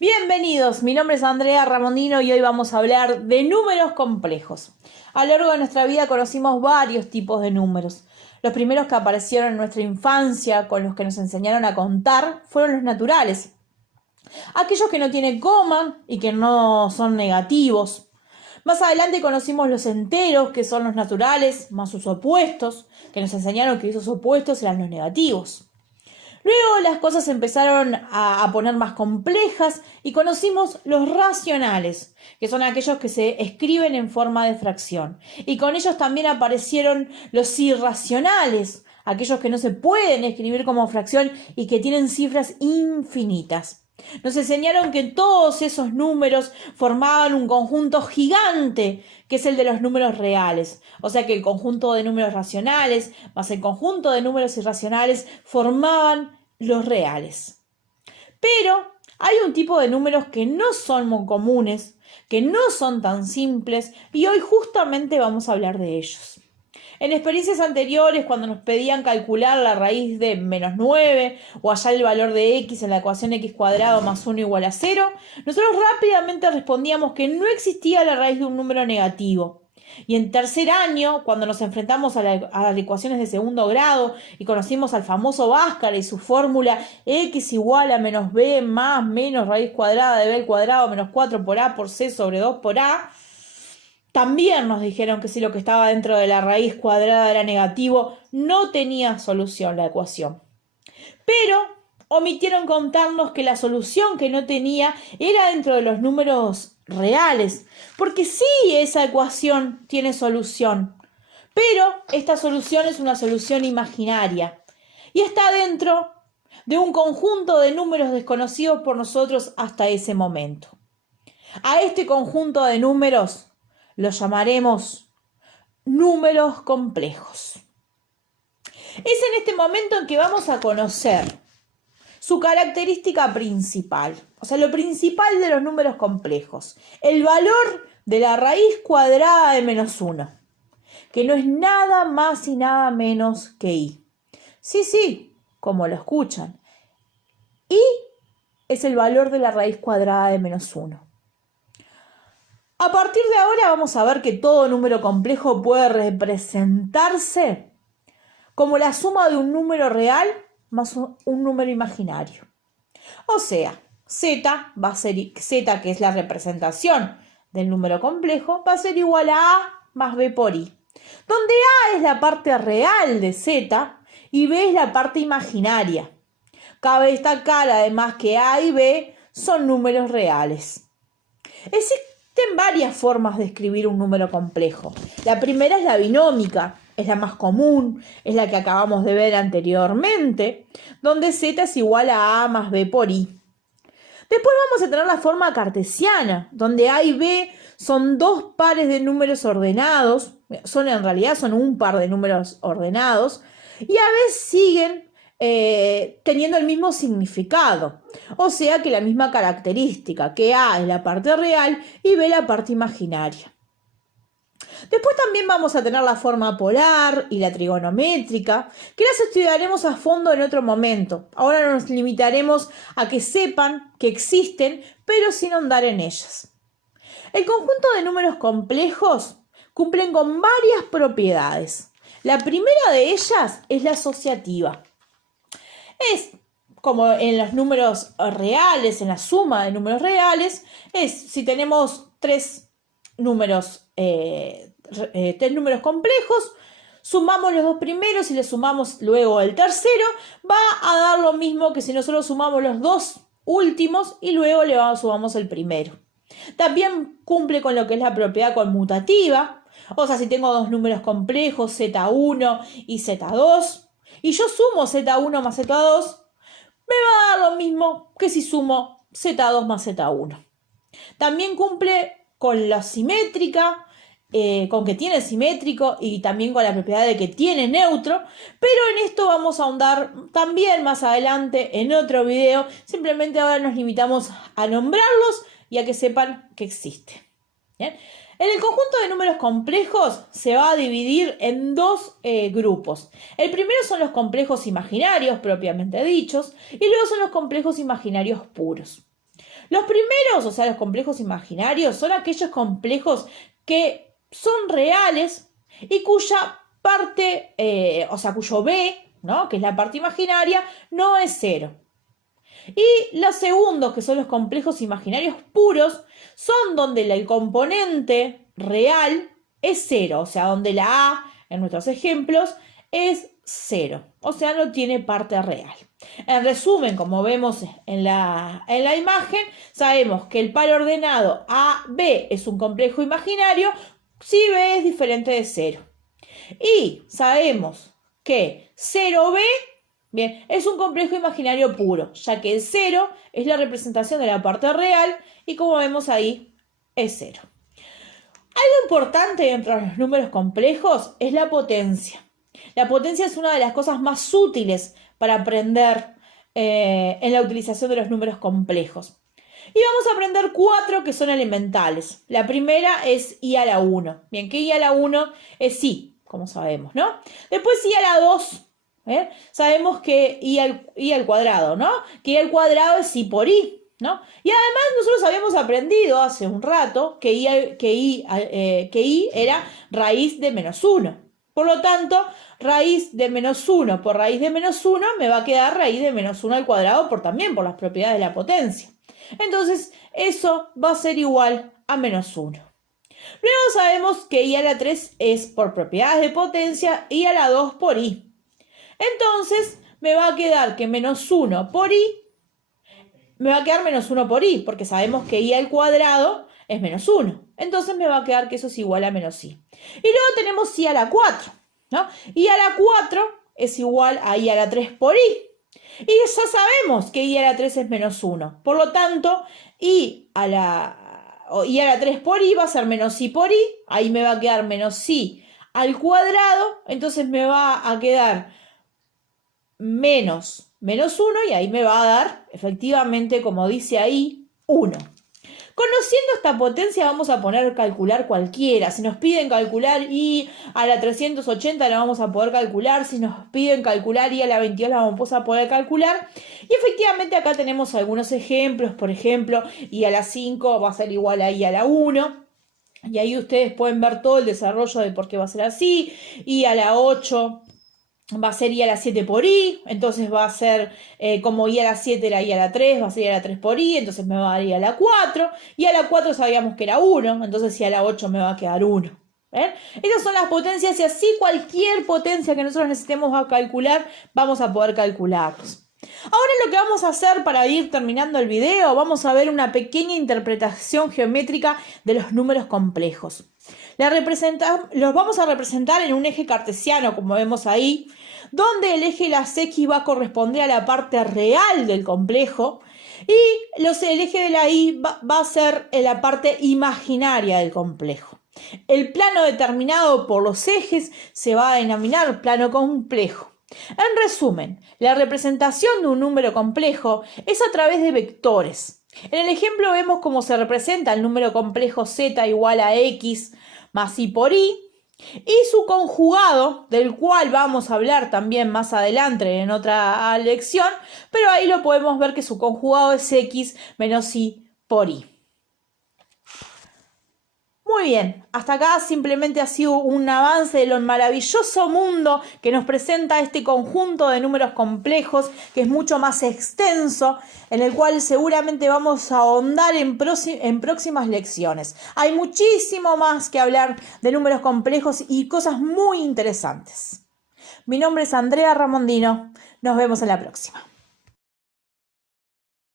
Bienvenidos, mi nombre es Andrea Ramondino y hoy vamos a hablar de números complejos. A lo largo de nuestra vida conocimos varios tipos de números. Los primeros que aparecieron en nuestra infancia, con los que nos enseñaron a contar, fueron los naturales. Aquellos que no tienen coma y que no son negativos. Más adelante conocimos los enteros, que son los naturales, más sus opuestos, que nos enseñaron que esos opuestos eran los negativos. Luego las cosas empezaron a poner más complejas y conocimos los racionales, que son aquellos que se escriben en forma de fracción. Y con ellos también aparecieron los irracionales, aquellos que no se pueden escribir como fracción y que tienen cifras infinitas. Nos enseñaron que todos esos números formaban un conjunto gigante, que es el de los números reales. O sea que el conjunto de números racionales más el conjunto de números irracionales formaban los reales. Pero hay un tipo de números que no son muy comunes, que no son tan simples, y hoy justamente vamos a hablar de ellos. En experiencias anteriores, cuando nos pedían calcular la raíz de -9 o hallar el valor de x en la ecuación x cuadrado más 1 igual a 0, nosotros rápidamente respondíamos que no existía la raíz de un número negativo. Y en tercer año, cuando nos enfrentamos a las ecuaciones de segundo grado y conocimos al famoso Bhaskara y su fórmula x igual a menos b más menos raíz cuadrada de b al cuadrado menos 4 por a por c sobre 2 por a, también nos dijeron que si lo que estaba dentro de la raíz cuadrada era negativo, no tenía solución la ecuación. Pero omitieron contarnos que la solución que no tenía era dentro de los números reales, porque sí, esa ecuación tiene solución, pero esta solución es una solución imaginaria y está dentro de un conjunto de números desconocidos por nosotros hasta ese momento. A este conjunto de números los llamaremos números complejos. Es en este momento en que vamos a conocer su característica principal, o sea, lo principal de los números complejos, el valor de la raíz cuadrada de -1, que no es nada más y nada menos que i. Sí, como lo escuchan. I es el valor de la raíz cuadrada de -1. A partir de ahora vamos a ver que todo número complejo puede representarse como la suma de un número real más un número imaginario. O sea, z va a ser z, que es la representación del número complejo, va a ser igual a más b por i, donde a es la parte real de z y b es la parte imaginaria. Cabe destacar además que a y b son números reales. Existen varias formas de escribir un número complejo. La primera es la binómica, es la más común, es la que acabamos de ver anteriormente, donde z es igual a más b por i. Después vamos a tener la forma cartesiana, donde a y b son dos pares de números ordenados, en realidad son un par de números ordenados, y a veces siguen teniendo el mismo significado, o sea que la misma característica, que a es la parte real y b la parte imaginaria. Después también vamos a tener la forma polar y la trigonométrica, que las estudiaremos a fondo en otro momento. Ahora nos limitaremos a que sepan que existen, pero sin ahondar en ellas. El conjunto de números complejos cumplen con varias propiedades. La primera de ellas es la asociativa. Es como en los números reales, en la suma de números reales, es si tenemos tres números complejos, sumamos los dos primeros y le sumamos luego el tercero, va a dar lo mismo que si nosotros sumamos los dos últimos y luego le sumamos el primero. También cumple con lo que es la propiedad conmutativa, o sea, si tengo dos números complejos, z1 y z2, y yo sumo z1 más z2, me va a dar lo mismo que si sumo z2 más z1. También cumple con la simétrica, con que tiene simétrico y también con la propiedad de que tiene neutro, pero en esto vamos a ahondar también más adelante en otro video. Simplemente ahora nos limitamos a nombrarlos y a que sepan que existe. ¿Bien? En el conjunto de números complejos se va a dividir en dos grupos. El primero son los complejos imaginarios propiamente dichos y luego son los complejos imaginarios puros. Los primeros, o sea, los complejos imaginarios, son aquellos complejos que son reales y cuya parte, o sea, cuyo B, ¿no?, que es la parte imaginaria, no es cero. Y los segundos, que son los complejos imaginarios puros, son donde el componente real es cero, o sea, donde la A, en nuestros ejemplos, es cero, o sea, no tiene parte real. En resumen, como vemos en la imagen, sabemos que el par ordenado AB es un complejo imaginario si B es diferente de 0. Y sabemos que 0B, bien, es un complejo imaginario puro, ya que el 0 es la representación de la parte real y como vemos ahí es 0. Algo importante dentro de los números complejos es la potencia. La potencia es una de las cosas más útiles para aprender en la utilización de los números complejos. Y vamos a aprender 4 que son elementales. La primera es i a la 1. Bien, que i a la 1 es i, como sabemos, ¿no? Después i a la 2. Sabemos que i al cuadrado, ¿no? Que i al cuadrado es i por i, ¿no? Y además nosotros habíamos aprendido hace un rato que i era raíz de menos 1. Por lo tanto, raíz de menos 1 por raíz de menos 1 me va a quedar raíz de menos 1 al cuadrado también por las propiedades de la potencia. Entonces, eso va a ser igual a menos 1. Luego sabemos que i a la 3 es por propiedades de potencia, i a la 2 por i. Entonces, me va a quedar que menos 1 por i, me va a quedar menos 1 por i, porque sabemos que i al cuadrado es menos 1. Entonces me va a quedar que eso es igual a menos i. Y luego tenemos i a la 4, ¿no? I a la 4 es igual a i a la 3 por i. Y ya sabemos que i a la 3 es menos 1. Por lo tanto, i a la 3 por i va a ser menos i por i. Ahí me va a quedar menos i al cuadrado. Entonces me va a quedar menos 1 y ahí me va a dar, efectivamente, como dice ahí, 1. Conociendo esta potencia vamos a poder calcular cualquiera. Si nos piden calcular i a la 380 la vamos a poder calcular. Si nos piden calcular i a la 22 la vamos a poder calcular. Y efectivamente acá tenemos algunos ejemplos. Por ejemplo, i a la 5 va a ser igual a i a la 1. Y ahí ustedes pueden ver todo el desarrollo de por qué va a ser así. I a la 8 va a ser i a la 7 por i, entonces va a ser como i a la 7 era i a la 3, va a ser i a la 3 por i, entonces me va a dar i a la 4, y a la 4 sabíamos que era 1, entonces i a la 8 me va a quedar 1. Estas son las potencias y así cualquier potencia que nosotros necesitemos a calcular, vamos a poder calcularlos. Ahora lo que vamos a hacer para ir terminando el video, vamos a ver una pequeña interpretación geométrica de los números complejos. Los vamos a representar en un eje cartesiano, como vemos ahí, donde el eje de las X va a corresponder a la parte real del complejo y el eje de la Y va a ser la parte imaginaria del complejo. El plano determinado por los ejes se va a denominar plano complejo. En resumen, la representación de un número complejo es a través de vectores. En el ejemplo vemos cómo se representa el número complejo z igual a x más i por i y su conjugado, del cual vamos a hablar también más adelante en otra lección, pero ahí lo podemos ver que su conjugado es x menos i por i. Muy bien, hasta acá simplemente ha sido un avance de lo maravilloso mundo que nos presenta este conjunto de números complejos, que es mucho más extenso, en el cual seguramente vamos a ahondar en próximas lecciones. Hay muchísimo más que hablar de números complejos y cosas muy interesantes. Mi nombre es Andrea Ramondino, nos vemos en la próxima.